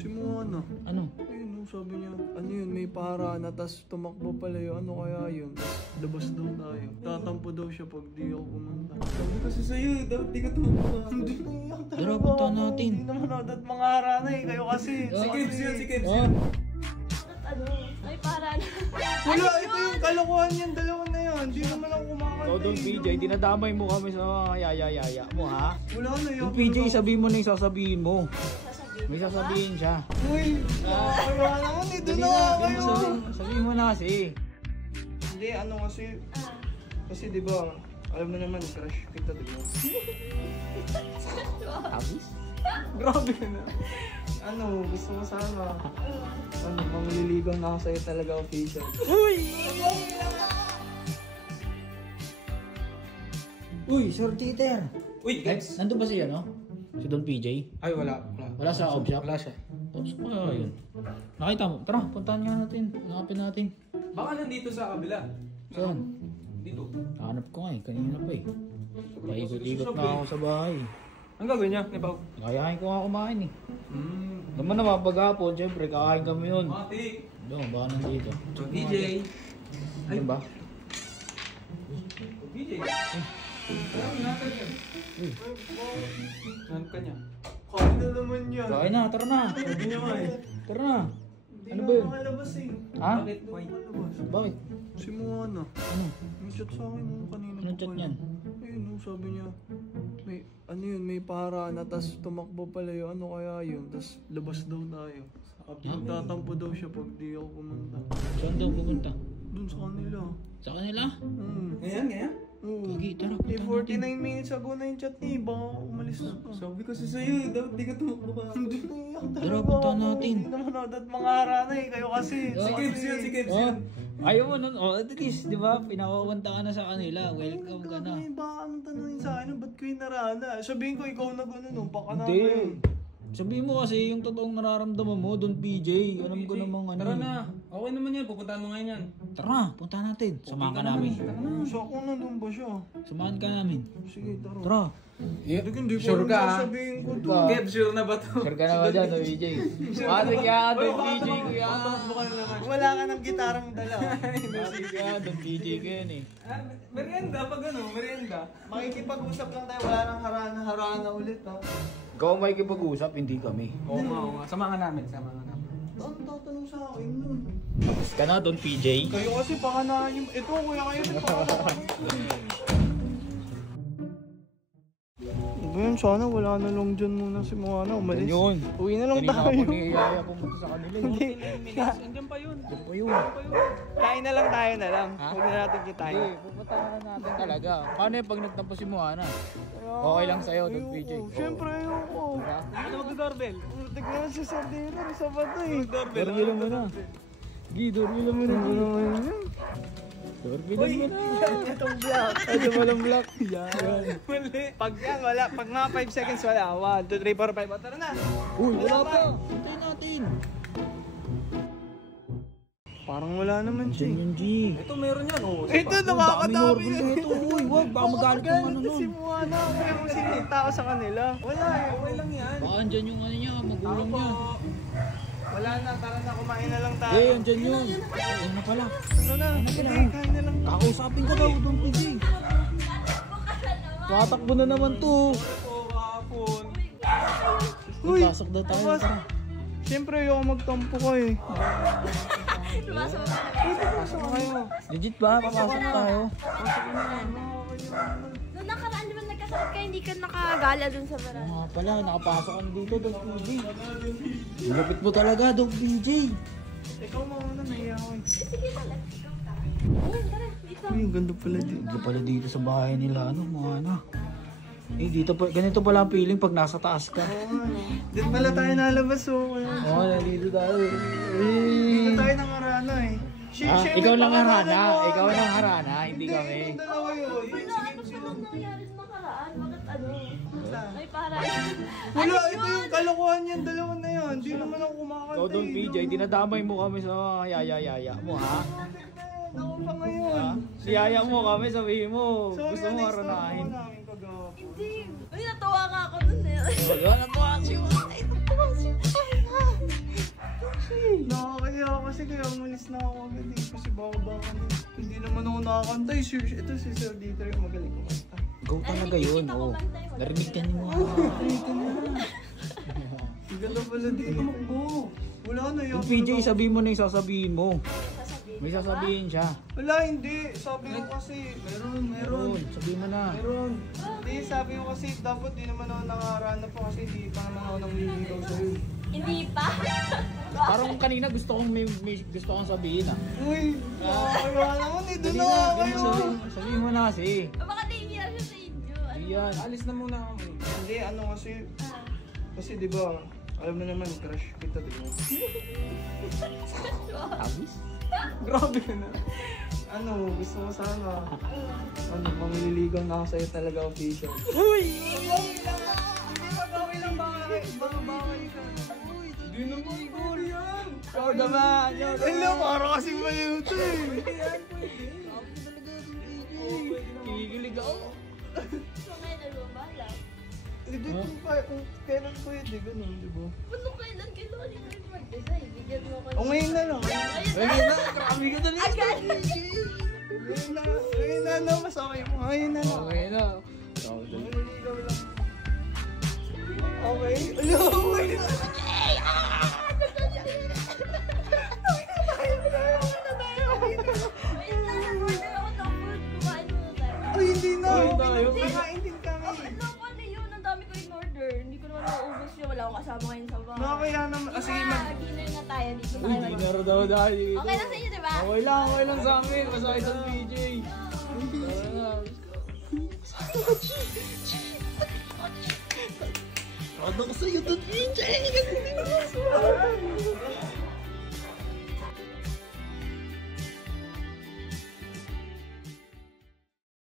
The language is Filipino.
Si Moana. Ano? Ayun, sabi niya, ano yun, may para na, tas tumakbo pala yun, ano kaya yun? Tas labas daw tayo. Tatampo daw siya pag di ako pumunta. Sabi kasi sa'yo, dapat di ka tumakbo. Hindi na iyak talaga. Tara, punta natin. Hindi naman ako dat mga harana eh, kayo kasi. Si Kibbs yun, si Kibbs Oh. yun. Ano? Ay, para na. Wala, ito yung kalokohan yan, dalawa na yan. Hindi naman ako kumakanta. So, Don PJ, dinadamay mo kami sa mga yaya mo, ha? Wala na yun. Don PJ, sabihin mo na yung sasabihin mo. May sasabihin siya. Uy, wala naman eh, doon na kayo. Sabihin mo na kasi. Hindi, ano kasi. Kasi di ba, alam mo naman, crush kita, di ba? Tapos? Grabe na. Ano, gusto mo sana. Ano, mangliligaw na ako sa'yo talaga official. Uy! Uy, Sir Titer! Uy, Guys, nandun ba siya, no? Si Don PJ? Ay, wala. Wala sa op shop? Wala siya. Tapos ko yun. Nakita mo. Tara, puntahan nga natin. Hanapin natin. Baka nandito sa kabila. Saan? Dito. Hanap ko nga eh. Kanina pa eh. Paikot-ikot na ako sa bahay. Ang gagawin niya? Ibaw. Kayahin ko nga kumain eh. Naman naman paghapon, syempre kakain kami yun. Matik. Doon, baka nandito. DJ. Ano ba? DJ. Ano natin yan? Ano ka niya? Kain na naman yan. Kain na, tara na. Sabi niya nga eh. Tara na. Hindi Ano na ba yun? makalabas eh. Ha? Bakit? Why? Bakit? Si Moana. Ano? May chat sa akin nung kanina. Anong chat niyan? Ayun, sabi niya, may, ano yun, may para na, tas tumakbo pala yun, ano kaya yun, tas labas daw tayo. Tatampo daw siya pag di ako pumunta. Saan daw pupunta? Dun sa kanila. Sa kanila? Ngayon? Oo. Gagi, tara. Eh, Punta natin. 49 minutes ago na yung chat niya, baka umalis na to. Sabi kasi sa'yo, dapat di ka tumakbo ka. Hindi na iyak talaga. Tara, punta natin. Hindi naman ako dat mga harana eh, kayo kasi. Si Kibbs yun, si Kibbs Oh, yun. ayaw mo nun. Oh, at least, di ba? Pinakawanta ka na sa kanila. Welcome ka na. Baka anong tanongin sa akin, ba't ko yung narana? Sabihin ko, ikaw na gano'n, no? Baka na Hindi. yun. Sabihin mo kasi yung totoong nararamdaman mo, Don PJ. Alam ko namang ano. Tara na. Okay naman yan. Pupuntahan mo ngayon yan. Tara, punta natin. Samahan ka namin. So ako nandun ba siya? Samahan ka namin. Sige, tara. Tara. Hindi ko Sure alam ka, ha? sasabihin ko to. Kev, sure na ba to? Sure ka na ba dyan, Don PJ? Pati ka, Don PJ ko yan. Wala ka ng gitarang dala. Pati ka, Don PJ ko yan eh. Merienda, pag ano, merienda. Makikipag-usap lang tayo, wala nang harana ulit ha. Ikaw may kipag-usap, hindi kami. Oo nga. Samahan namin. Ano tatanong sa akin nun? Tapos ka na, Don PJ. Kayo kasi pakanahan yung... Ito, kuya kayo pakanahan yung... Ngayon, sana wala na lang dyan muna si Moana. Umalis. Yun. Uwi na lang Kanina tayo. ako ni Yaya pumunta sa kanila. Hindi. Andiyan pa yun. Ano pa yun? Kain na lang tayo na lang. Ha? Huwag na natin kitain. Hindi, pupunta na natin talaga. Paano yung pag nagtampo si Moana? Okay lang sa'yo, Don PJ. Siyempre, ayoko. Ano mag-doorbell? Tignan si Sardina, isa ba ito eh? Doorbell mo na. Gi, doorbell mo na. Ano naman yun? Doorbell mo na. Itong black. Ay, walang black. Yan. Mali. Pag yan, wala. Pag mga 5 seconds, wala. 1, 2, 3, 4, 5. Tara na. Uy, wala pa. Hintayin natin. Parang wala naman siya. Diyan yung G. Ito meron yan. Oh. Ito, Dami nakakadami doorbell na ito. Uy, wag. Baka magalit yung ano Si nun. Moana. Kaya kung sino yung tao sa kanila. Wala eh. Okay lang yan. Baka andyan yung ano niya, magulang niya. Wala na. Tara na. Kumain na lang tayo. Eh, andyan yun. Ayun na pala. Ano na? Hindi, kain na lang. Kakausapin ka daw, Don PJ. Tatakbo na naman to. Kahapon. Uy, Pasok daw tayo. tapos, Tara. siyempre ayoko magtampo ka eh. Lumasok na. Pasok na kayo. Legit ba? Papasok tayo. Noong nakaraan naman nagkasakit ka, hindi ka nakagala dun sa Oo barang. nga pala, nakapasok ka na dito, Don PJ. Lupit mo talaga, Don PJ. Ikaw mauna, nahiya ako eh. Sige pala. Uy, tara, dito. Uy, ang ganda pala dito. Hindi pala dito sa bahay nila, ano, mga ano. Eh, dito pa, ganito pala ang feeling pag nasa taas ka. Dito pala tayo nalabas oh. Oo, nandito tayo. Dito tayo ng harana eh. Ikaw lang harana, ikaw lang harana, hindi kami. Itong dalawa yun. Ano pa nang nangyari nung nakaraan? Bakit ano? Ay, para. Wala, ito yung kalokohan yan, dalawa na yan. Hindi naman ako kumakanta. Ikaw, Don PJ, dinadamay mo kami sa mga yaya mo, ha? Ako pa ngayon. Si yaya mo kami, sabihin mo, Sorry, gusto mo Alex, haranahin. nakuha namin kagahapon. Hindi. Uy, natuwa nga ako dun eh. Wala na to, si Ay, natuwa si kasi kaya umalis na ako agad eh. Kasi baka hindi naman ako nakakanta eh. Ito si Sir Dieter yung magaling kumanta. Go talaga yun. Oh. Narinig ka niyo mga. Ang ganda pala din ako. Wala na yun. Yung PJ, sabihin mo na yung sasabihin mo. May sasabihin siya. Wala, hindi. Sabi ko kasi, meron. Sabihin mo na. Meron. Hindi, sabi ko kasi dapat di naman ako nakaharap pa kasi di pa naman ako nang liligaw sa'yo. Hindi pa. Parang kanina gusto kong may gusto kong sabihin ah. Uy, wala naman eh. Doon Dali na na, ako dali, kayo. sabihin mo na kasi. Baka naiiyak siya sa inyo. Ayan. Alis na muna kami. Hindi, ano kasi di ba, alam mo naman, crush kita, di ba? Abis? Grabe ka na. Ano, gusto ko sana. Ano, mamililigaw na ako sa'yo talaga official. Uy! Hindi lang baka ka. Uy, hindi na mo igor yan. Ikaw naman. Hello, parang kasing maliw ito eh. Hindi yan, pwede. Kikilig ako. So ngayon nalumala. Hindi kung kailan pwede, ganun, di ba? Paano kailan kailangan yung mag-design? Bigyan mo ko. O ngayon na lang. Ngayon na, grabe ka na Agad! Ngayon na, no, mas okay mo. Ngayon na lang. Okay na. Mamililigaw lang. Okay? Okay na. Wait lang, nag-order ako ng food. Kumain muna tayo. Ay, hindi na. Ay, Okay tayo. na. Kakain din kami. Ano pa na yun? Ang dami ko in-order. Hindi ko naman nauubos yun. Wala akong kasama ngayon sa bahay. Nakakaya naman. Sige, mag... Dinner na tayo. Dito na Uy, kayo. dinner daw dahil. Okay lang sa inyo, di ba? Okay lang sa amin. Masakit ang PJ. Tara na. Ano ko sa'yo doon, PJ?